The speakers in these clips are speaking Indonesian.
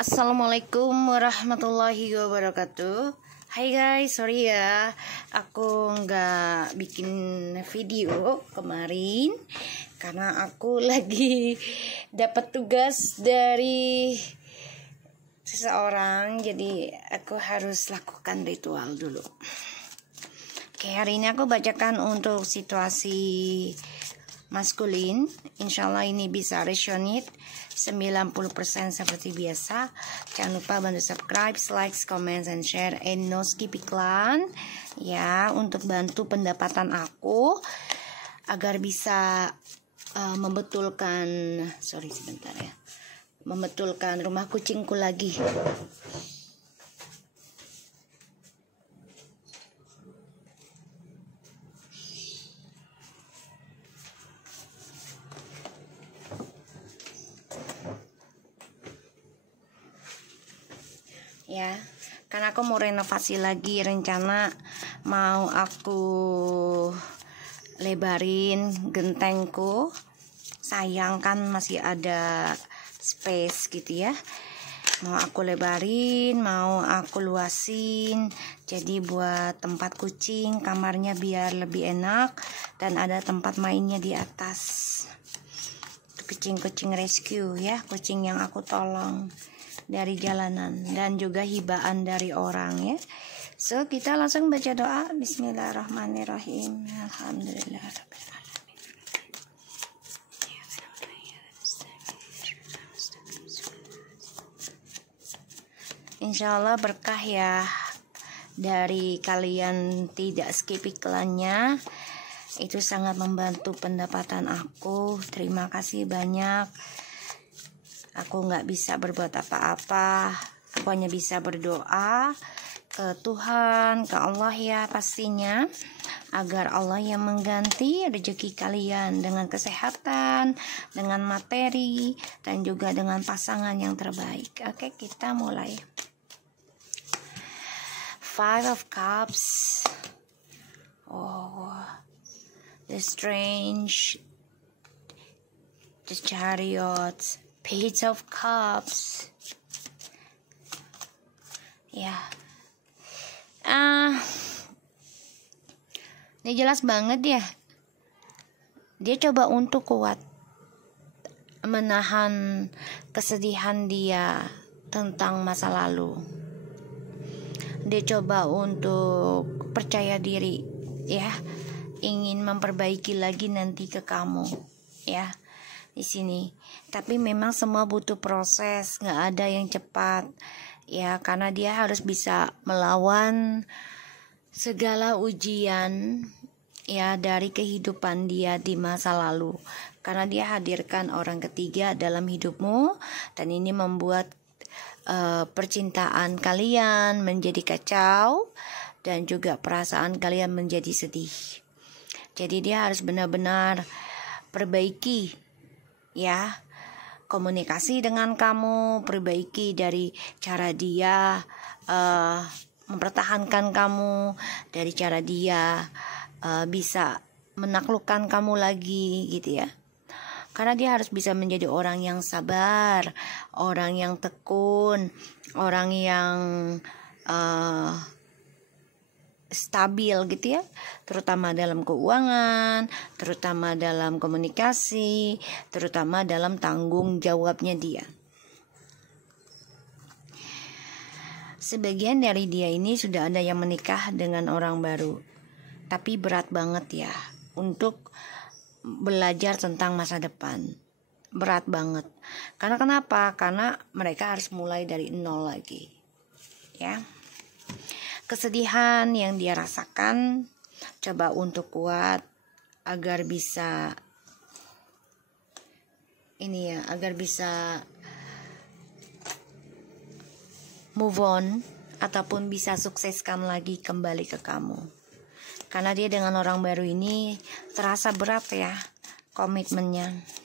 Assalamualaikum warahmatullahi wabarakatuh. Hai guys, sorry ya, aku nggak bikin video kemarin karena aku lagi dapat tugas dari seseorang, jadi aku harus lakukan ritual dulu. Oke, hari ini aku bacakan untuk situasi maskulin. Insyaallah ini bisa resonate 90% seperti biasa. Jangan lupa bantu subscribe, like, comment, and share, and no skip iklan ya, untuk bantu pendapatan aku agar bisa membetulkan membetulkan rumah kucingku lagi. Ya, karena aku mau renovasi lagi, rencana mau aku lebarin gentengku. Sayang kan masih ada space gitu ya. Mau aku lebarin, mau aku luasin. Jadi buat tempat kucing, kamarnya biar lebih enak dan ada tempat mainnya di atas. Kucing-kucing rescue ya, kucing yang aku tolong dari jalanan dan juga hibaan dari orang ya. So kita langsung baca doa. Bismillahirrahmanirrahim. Alhamdulillahirabbil alamin. Insyaallah berkah ya. Dari kalian tidak skip iklannya, itu sangat membantu pendapatan aku. Terima kasih banyak. Aku nggak bisa berbuat apa-apa, aku hanya bisa berdoa ke Tuhan, ke Allah ya pastinya, agar Allah yang mengganti rezeki kalian dengan kesehatan, dengan materi, dan juga dengan pasangan yang terbaik. Oke, kita mulai. Five of Cups. Oh, the Strange, the Chariot, Page of Cups. Ya. Ini jelas banget ya. Dia coba untuk kuat menahan kesedihan dia tentang masa lalu. Dia coba untuk percaya diri ya, ingin memperbaiki lagi nanti ke kamu ya. Di sini, tapi memang semua butuh proses, nggak ada yang cepat ya, karena dia harus bisa melawan segala ujian ya dari kehidupan dia di masa lalu, karena dia hadirkan orang ketiga dalam hidupmu dan ini membuat percintaan kalian menjadi kacau dan juga perasaan kalian menjadi sedih. Jadi dia harus benar-benar perbaiki ya, komunikasi dengan kamu, perbaiki dari cara dia mempertahankan kamu, dari cara dia bisa menaklukkan kamu lagi gitu ya. Karena dia harus bisa menjadi orang yang sabar, orang yang tekun, orang yang stabil gitu ya, terutama dalam keuangan, terutama dalam komunikasi, terutama dalam tanggung jawabnya dia. Sebagian dari dia ini sudah ada yang menikah dengan orang baru, tapi berat banget ya untuk belajar tentang masa depan. Berat banget. Karena kenapa? Karena mereka harus mulai dari nol lagi ya. Kesedihan yang dia rasakan, coba untuk kuat agar bisa agar bisa move on ataupun bisa sukseskan lagi kembali ke kamu. Karena dia dengan orang baru ini terasa berat ya komitmennya.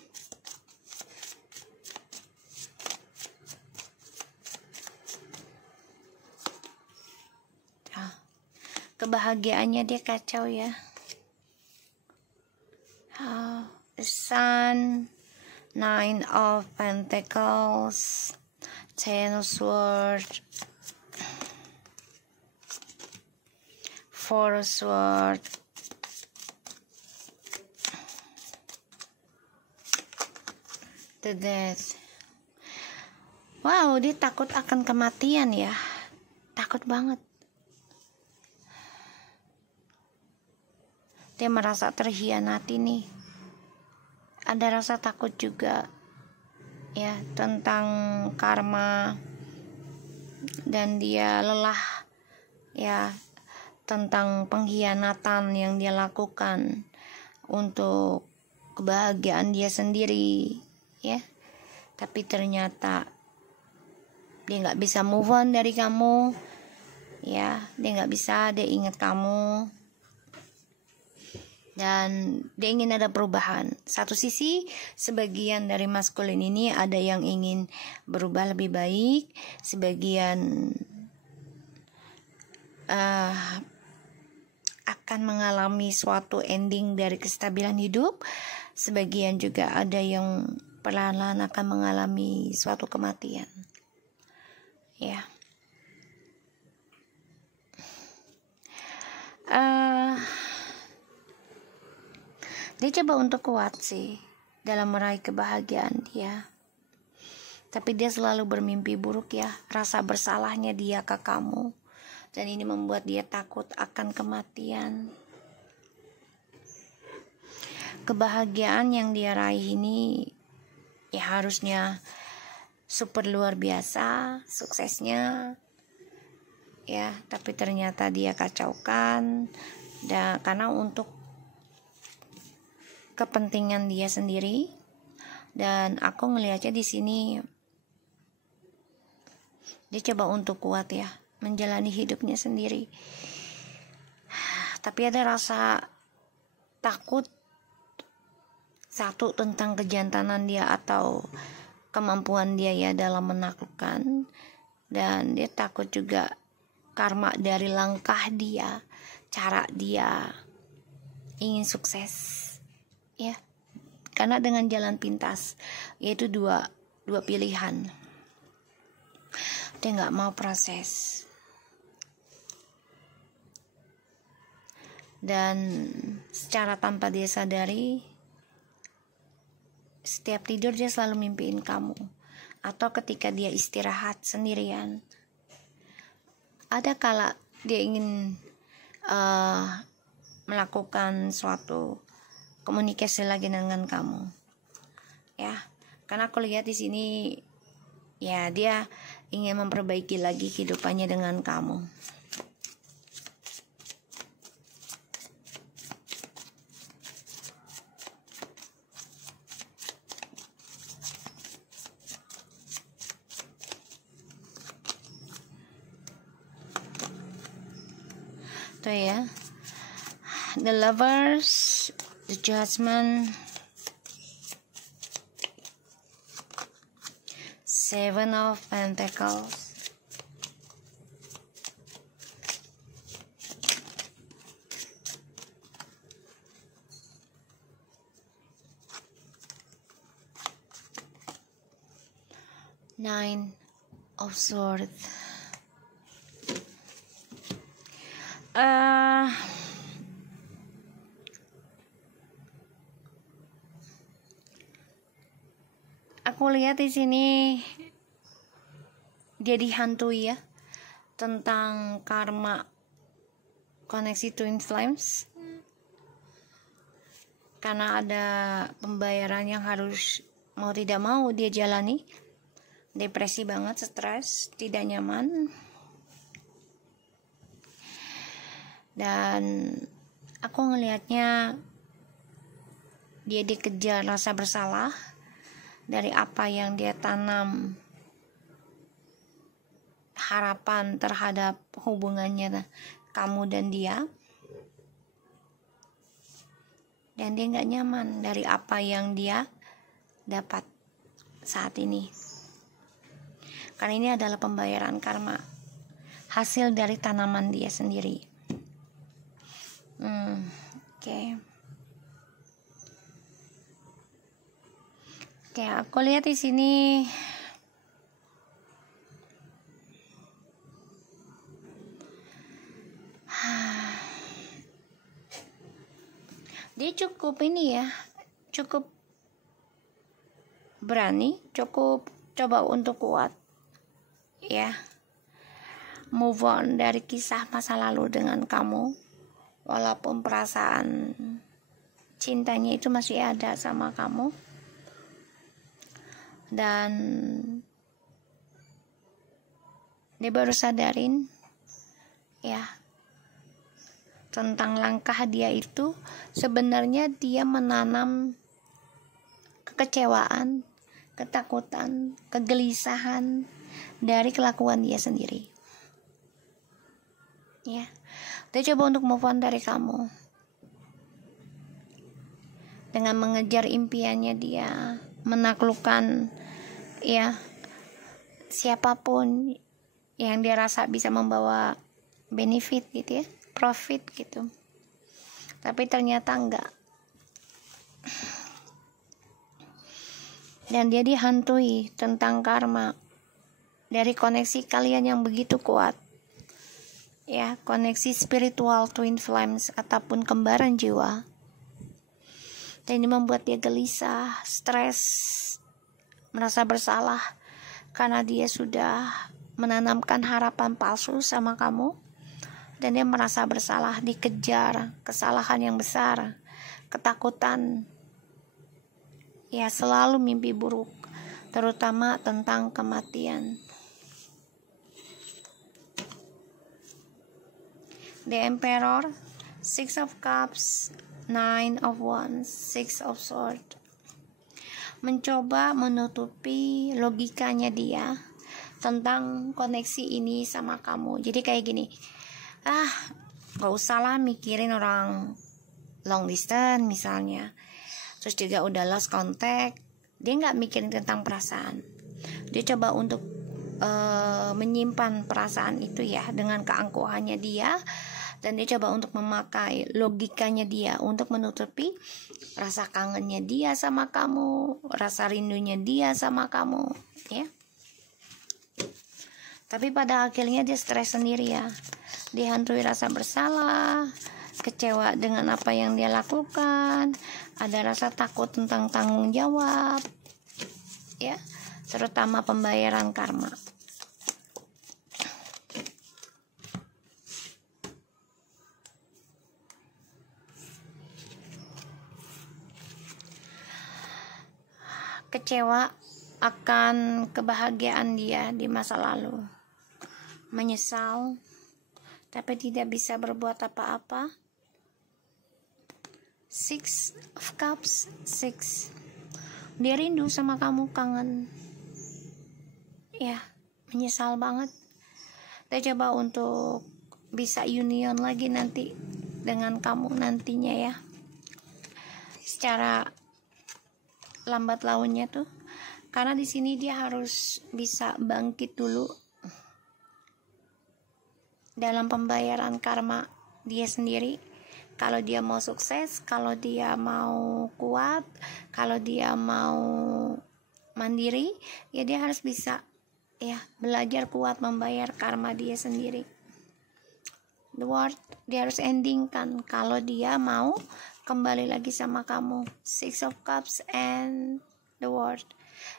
Kebahagiaannya dia kacau ya. The Sun, Nine of Pentacles, Ten of Swords, Four of Swords, the Death. Wow, dia takut akan kematian ya. Takut banget. Dia merasa terhianati nih. Ada rasa takut juga ya tentang karma, dan dia lelah ya tentang pengkhianatan yang dia lakukan untuk kebahagiaan dia sendiri ya. Tapi ternyata dia nggak bisa move on dari kamu ya. Dia nggak bisa, dia ingat kamu, dan dia ingin ada perubahan. Satu sisi, sebagian dari maskulin ini ada yang ingin berubah lebih baik, sebagian akan mengalami suatu ending dari kestabilan hidup, sebagian juga ada yang perlahan-lahan akan mengalami suatu kematian ya. Dia coba untuk kuat sih dalam meraih kebahagiaan dia, tapi dia selalu bermimpi buruk ya, rasa bersalahnya dia ke kamu, dan ini membuat dia takut akan kematian. Kebahagiaan yang dia raih ini ya harusnya super luar biasa suksesnya ya, tapi ternyata dia kacaukan, dan karena untuk kepentingan dia sendiri. Dan aku ngelihatnya di sini dia coba untuk kuat ya, menjalani hidupnya sendiri, tapi ada rasa takut, satu tentang kejantanan dia atau kemampuan dia ya dalam menaklukkan, dan dia takut juga karma dari langkah dia, cara dia ingin sukses ya, karena dengan jalan pintas, yaitu dua pilihan. Dia nggak mau proses, dan secara tanpa dia sadari, setiap tidur dia selalu mimpiin kamu, atau ketika dia istirahat sendirian, ada kala dia ingin melakukan suatu komunikasi lagi dengan kamu ya. Karena aku lihat di sini ya, dia ingin memperbaiki lagi kehidupannya dengan kamu. Tuh ya, the Lovers, the Judgment, Seven of Pentacles, Nine of Swords. Aku lihat di sini dia dihantui ya tentang karma koneksi twin flames, karena ada pembayaran yang harus mau tidak mau dia jalani. Depresi banget, stres, tidak nyaman. Dan aku ngelihatnya dia dikejar rasa bersalah dari apa yang dia tanam, harapan terhadap hubungannya kamu dan dia, dan dia gak nyaman dari apa yang dia dapat saat ini, karena ini adalah pembayaran karma, hasil dari tanaman dia sendiri. Oke, aku lihat di sini Dia cukup ini ya, cukup berani, cukup coba untuk kuat ya, move on dari kisah masa lalu dengan kamu, walaupun perasaan cintanya itu masih ada sama kamu. Dan dia baru sadarin ya tentang langkah dia itu, sebenarnya dia menanam kekecewaan, ketakutan, kegelisahan dari kelakuan dia sendiri. Ya, dia coba untuk move on dari kamu dengan mengejar impiannya dia, menaklukkan ya siapapun yang dia rasa bisa membawa benefit gitu ya, profit gitu. Tapi ternyata enggak. Dan dia dihantui tentang karma dari koneksi kalian yang begitu kuat ya, koneksi spiritual twin flames ataupun kembaran jiwa. Dan ini membuat dia gelisah, stres, merasa bersalah karena dia sudah menanamkan harapan palsu sama kamu. Dan dia merasa bersalah, dikejar kesalahan yang besar, ketakutan ya, selalu mimpi buruk, terutama tentang kematian. The Emperor, Six of Cups, Nine of Wands, Six of Swords. Mencoba menutupi logikanya dia tentang koneksi ini sama kamu. Jadi kayak gini, gak usah lah mikirin orang long distance misalnya, terus juga udah lost contact. Dia gak mikirin tentang perasaan. Dia coba untuk menyimpan perasaan itu ya dengan keangkuhannya dia. Dan dia coba untuk memakai logikanya dia untuk menutupi rasa kangennya dia sama kamu, rasa rindunya dia sama kamu ya. Tapi pada akhirnya dia stres sendiri ya, dihantui rasa bersalah, kecewa dengan apa yang dia lakukan, ada rasa takut tentang tanggung jawab ya, terutama pembayaran karma. Kecewa akan kebahagiaan dia di masa lalu, menyesal tapi tidak bisa berbuat apa-apa. Six of Cups, Six. Dia rindu sama kamu, kangen ya, menyesal banget. Dia coba untuk bisa union lagi nanti dengan kamu nantinya ya, secara lambat launnya tuh, karena di sini dia harus bisa bangkit dulu dalam pembayaran karma dia sendiri. Kalau dia mau sukses, kalau dia mau kuat, kalau dia mau mandiri, ya dia harus bisa ya belajar kuat membayar karma dia sendiri. The World, dia harus endingkan kalau dia mau kembali lagi sama kamu. Six of Cups and The World.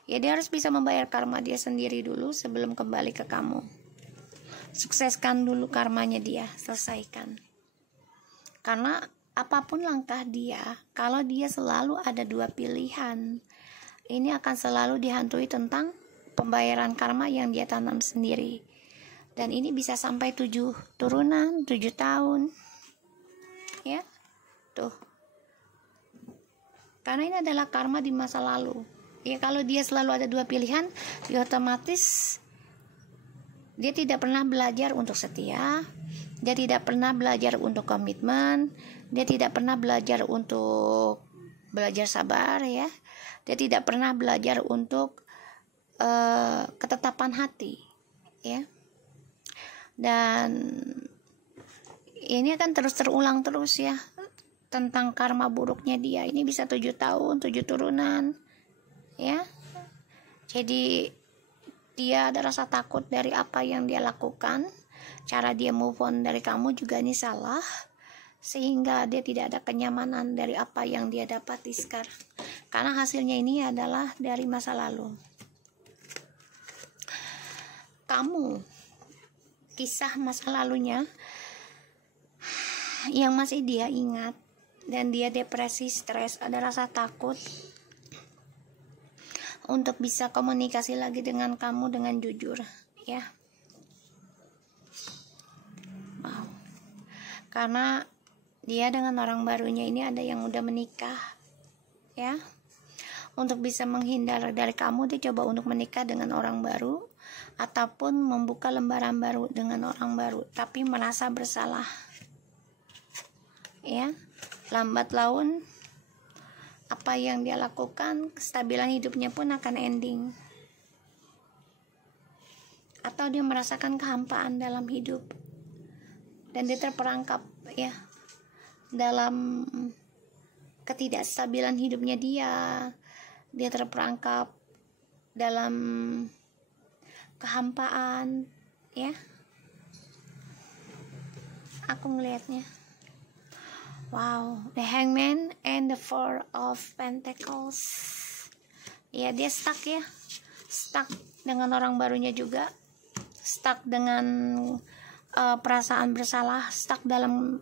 Ya dia harus bisa membayar karma dia sendiri dulu sebelum kembali ke kamu. Sukseskan dulu karmanya dia, selesaikan. Karena apapun langkah dia, kalau dia selalu ada dua pilihan, ini akan selalu dihantui tentang pembayaran karma yang dia tanam sendiri. Dan ini bisa sampai 7 turunan, 7 tahun. Ya. Tuh. Karena ini adalah karma di masa lalu. Ya, kalau dia selalu ada dua pilihan, dia otomatis dia tidak pernah belajar untuk setia, dia tidak pernah belajar untuk komitmen, dia tidak pernah belajar untuk belajar sabar ya. Dia tidak pernah belajar untuk ketetapan hati ya. Dan ini akan terus terulang terus ya, tentang karma buruknya dia. Ini bisa 7 tahun, 7 turunan ya. Jadi dia ada rasa takut dari apa yang dia lakukan. Cara dia move on dari kamu juga ini salah. sehingga dia tidak ada kenyamanan dari apa yang dia dapati sekarang, karena hasilnya ini adalah dari masa lalu. Kamu, kisah masa lalunya yang masih dia ingat, dan dia depresi, stres, ada rasa takut untuk bisa komunikasi lagi dengan kamu dengan jujur, ya. Wow. Karena dia dengan orang barunya ini ada yang udah menikah, ya. Untuk bisa menghindar dari kamu, dia coba untuk menikah dengan orang baru ataupun membuka lembaran baru dengan orang baru, tapi merasa bersalah, ya. Lambat laun apa yang dia lakukan, kestabilan hidupnya pun akan ending, atau dia merasakan kehampaan dalam hidup dan dia terperangkap, ya, dalam ketidakstabilan hidupnya. Dia terperangkap dalam kehampaan, ya. Aku ngelihatnya, wow, the Hangman and the Four of Pentacles. Ya, dia stuck, ya, stuck dengan orang barunya juga, stuck dengan perasaan bersalah, stuck dalam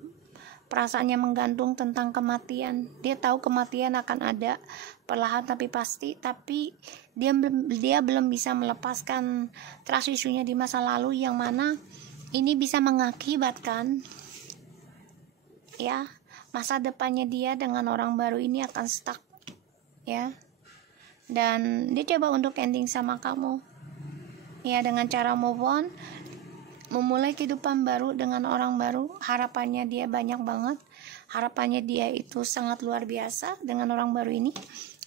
perasaannya menggantung tentang kematian. Dia tahu kematian akan ada, perlahan tapi pasti, tapi dia belum bisa melepaskan trust issue-nya di masa lalu, yang mana ini bisa mengakibatkan, ya, masa depannya dia dengan orang baru ini akan stuck, ya. Dan dia coba untuk ending sama kamu, ya, dengan cara move on, memulai kehidupan baru dengan orang baru. Harapannya dia banyak banget, harapannya dia itu sangat luar biasa dengan orang baru ini,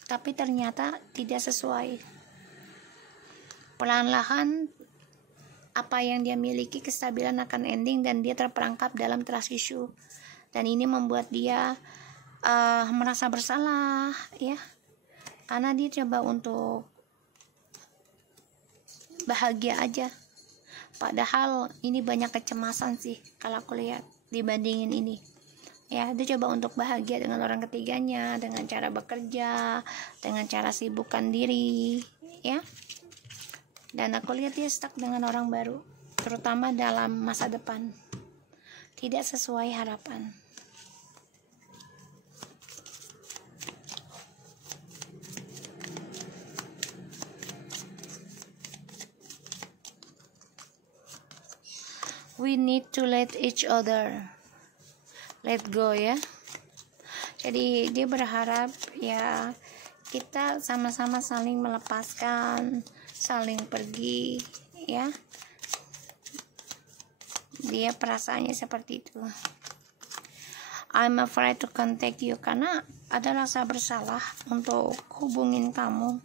tapi ternyata tidak sesuai. Perlahan-lahan apa yang dia miliki, kestabilan akan ending, dan dia terperangkap dalam trust issue, dan ini membuat dia merasa bersalah, ya, karena dia coba untuk bahagia aja, padahal ini banyak kecemasan sih kalau aku lihat dibandingin ini, ya. Dia coba untuk bahagia dengan orang ketiganya, dengan cara bekerja, dengan cara sibukkan diri, ya. Dan aku lihat dia stuck dengan orang baru, terutama dalam masa depan, tidak sesuai harapan. We need to let each other let go, ya. Jadi dia berharap, ya, kita sama-sama saling melepaskan, saling pergi, ya. Dia perasaannya seperti itu. I'm afraid to contact you, karena ada rasa bersalah untuk hubungin kamu,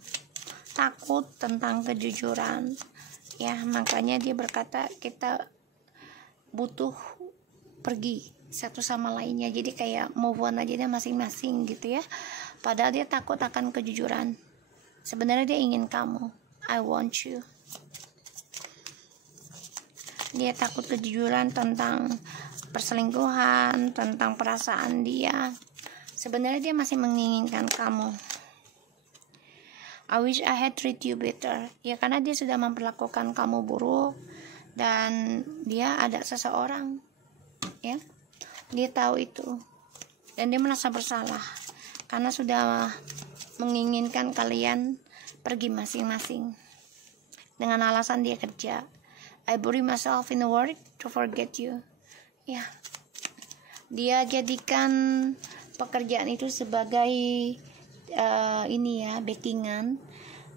takut tentang kejujuran, ya. Makanya dia berkata kita butuh pergi satu sama lainnya, jadi kayak move on aja dia masing-masing gitu, ya. Padahal dia takut akan kejujuran. Sebenarnya dia ingin kamu, I want you. Dia takut kejujuran tentang perselingkuhan, tentang perasaan dia. Sebenarnya dia masih menginginkan kamu. I wish I had treat you better, ya, karena dia sudah memperlakukan kamu buruk, dan dia ada seseorang, ya. Dia tahu itu, dan dia merasa bersalah karena sudah menginginkan kalian pergi masing-masing dengan alasan dia kerja. I bury myself in the work to forget you, ya. Dia jadikan pekerjaan itu sebagai ini, ya, backingan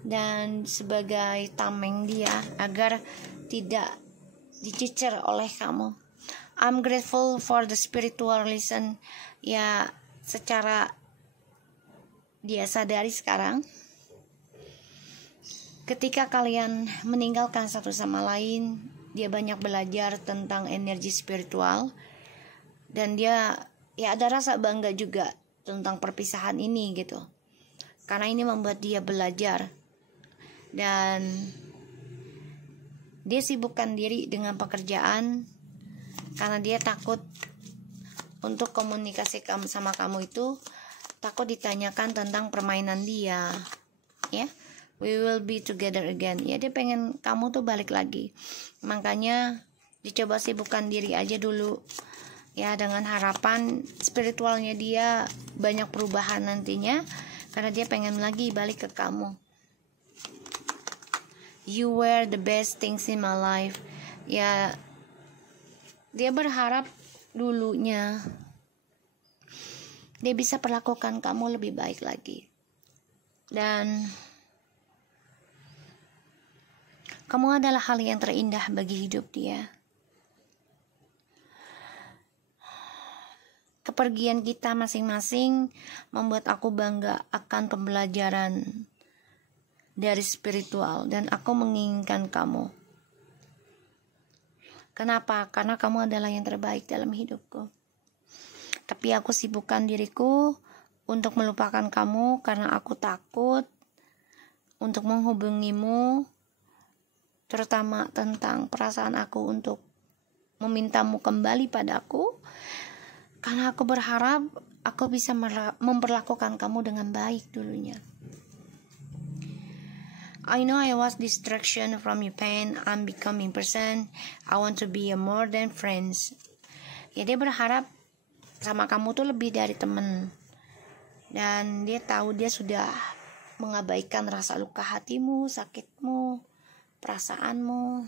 dan sebagai tameng dia agar tidak dicecer oleh kamu. I'm grateful for the spiritual lesson, ya. Secara dia sadari sekarang, ketika kalian meninggalkan satu sama lain, dia banyak belajar tentang energi spiritual, dan dia, ya, ada rasa bangga juga tentang perpisahan ini gitu, karena ini membuat dia belajar, dan dia sibukkan diri dengan pekerjaan karena dia takut untuk komunikasi sama kamu itu takut ditanyakan tentang permainan dia, ya. We will be together again. Ya, dia pengen kamu tuh balik lagi. Makanya dicoba sibukkan diri aja dulu, ya, dengan harapan spiritualnya dia banyak perubahan nantinya, karena dia pengen lagi balik ke kamu. You were the best things in my life. Ya, dia berharap dulunya dia bisa perlakukan kamu lebih baik lagi. Dan kamu adalah hal yang terindah bagi hidup dia. Kepergian kita masing-masing membuat aku bangga akan pembelajaran dari spiritual, dan aku menginginkan kamu. Kenapa? Karena kamu adalah yang terbaik dalam hidupku. Tapi aku sibukkan diriku untuk melupakan kamu karena aku takut untuk menghubungimu, terutama tentang perasaan aku untuk memintamu kembali padaku, karena aku berharap aku bisa memperlakukan kamu dengan baik dulunya. I know I was distraction from your pain. I'm becoming person. I want to be a more than friends. Ya, dia berharap sama kamu tuh lebih dari teman. Dan dia tahu dia sudah mengabaikan rasa luka hatimu, sakitmu, perasaanmu.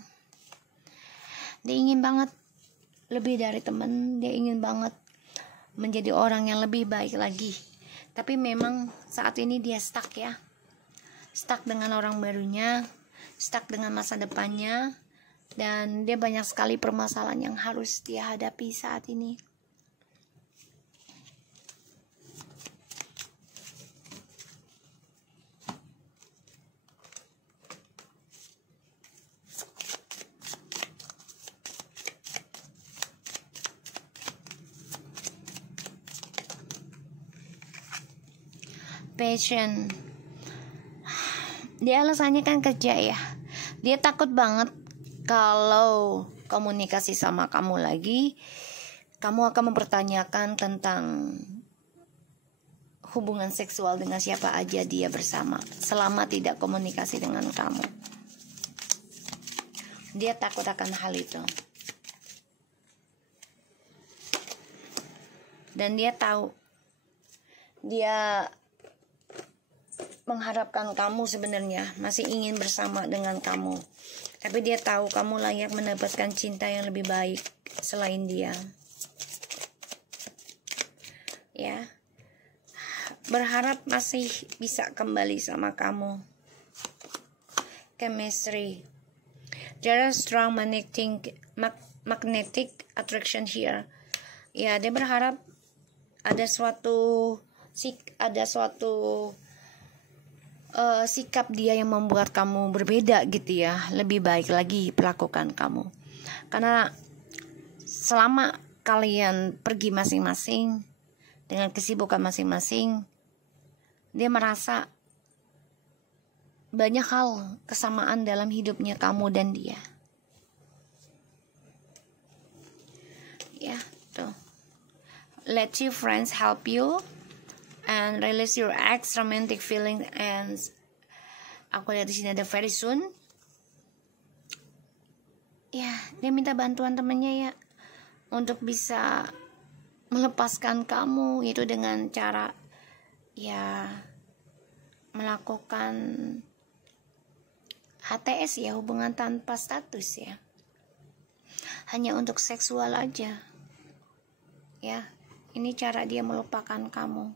Dia ingin banget lebih dari teman. Dia ingin banget menjadi orang yang lebih baik lagi. Tapi memang saat ini dia stuck, ya. Stuck dengan orang barunya, stuck dengan masa depannya, dan dia banyak sekali permasalahan yang harus dia hadapi saat ini. Passion. Dia alasannya kan kerja, ya. Dia takut banget kalau komunikasi sama kamu lagi, kamu akan mempertanyakan tentang hubungan seksual dengan siapa aja dia bersama selama tidak komunikasi dengan kamu. Dia takut akan hal itu. Dan dia tahu dia mengharapkan kamu sebenarnya masih ingin bersama dengan kamu, tapi dia tahu kamu layak mendapatkan cinta yang lebih baik selain dia, ya. Berharap masih bisa kembali sama kamu. Chemistry. There are strong magnetic attraction here. Ya, dia berharap ada suatu sikap dia yang membuat kamu berbeda gitu, ya, lebih baik lagi perlakukan kamu. Karena selama kalian pergi masing-masing dengan kesibukan masing-masing, dia merasa banyak hal kesamaan dalam hidupnya kamu dan dia, ya. Tuh, let your friends help you and release your ex romantic feeling. And aku lihat di sini ada very soon. Ya, dia minta bantuan temannya, ya, untuk bisa melepaskan kamu itu dengan cara, ya, melakukan HTS, ya, hubungan tanpa status, ya, hanya untuk seksual aja, ya. Ini cara dia melupakan kamu.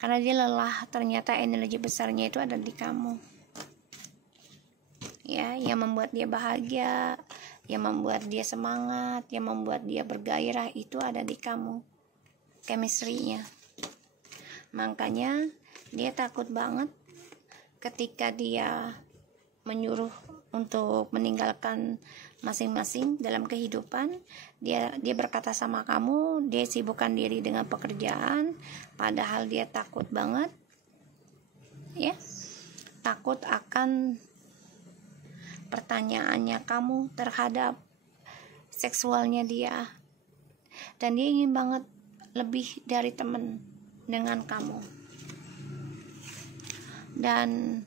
Karena dia lelah, ternyata energi besarnya itu ada di kamu, ya, yang membuat dia bahagia, yang membuat dia semangat, yang membuat dia bergairah, itu ada di kamu, chemistry-nya. Makanya dia takut banget ketika dia menyuruh untuk meninggalkan masing-masing dalam kehidupan. Dia berkata sama kamu, dia sibukkan diri dengan pekerjaan, padahal dia takut banget, ya, takut akan pertanyaannya kamu terhadap seksualnya dia. dan dia ingin banget lebih dari teman dengan kamu. Dan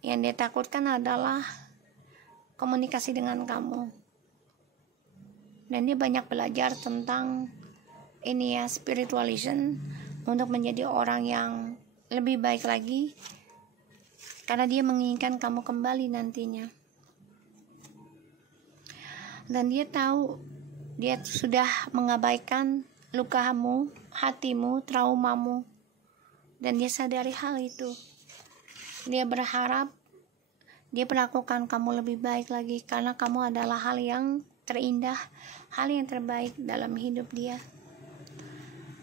yang dia takutkan adalah komunikasi dengan kamu. Dan dia banyak belajar tentang ini ya, spiritualism, untuk menjadi orang yang lebih baik lagi, karena dia menginginkan kamu kembali nantinya. Dan dia tahu dia sudah mengabaikan lukamu, hatimu, traumamu, dan dia sadari hal itu. Dia berharap dia perlakukan kamu lebih baik lagi, karena kamu adalah hal yang terindah, hal yang terbaik dalam hidup dia.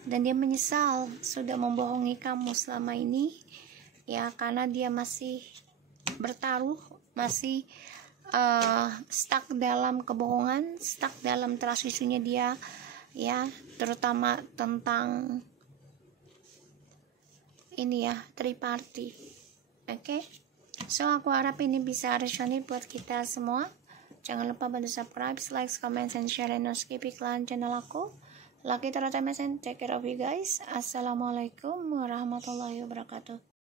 Dan dia menyesal sudah membohongi kamu selama ini, ya, karena dia masih bertaruh, masih stuck dalam kebohongan, stuck dalam trust issue-nya dia, ya, terutama tentang ini ya, triparty. Oke, so aku harap ini bisa resonate buat kita semua. Jangan lupa bantu subscribe, like, comment, and share, and skip iklan channel aku. Lucky Tarot MSN, take care of you guys. Assalamualaikum warahmatullahi wabarakatuh.